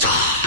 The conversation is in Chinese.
炸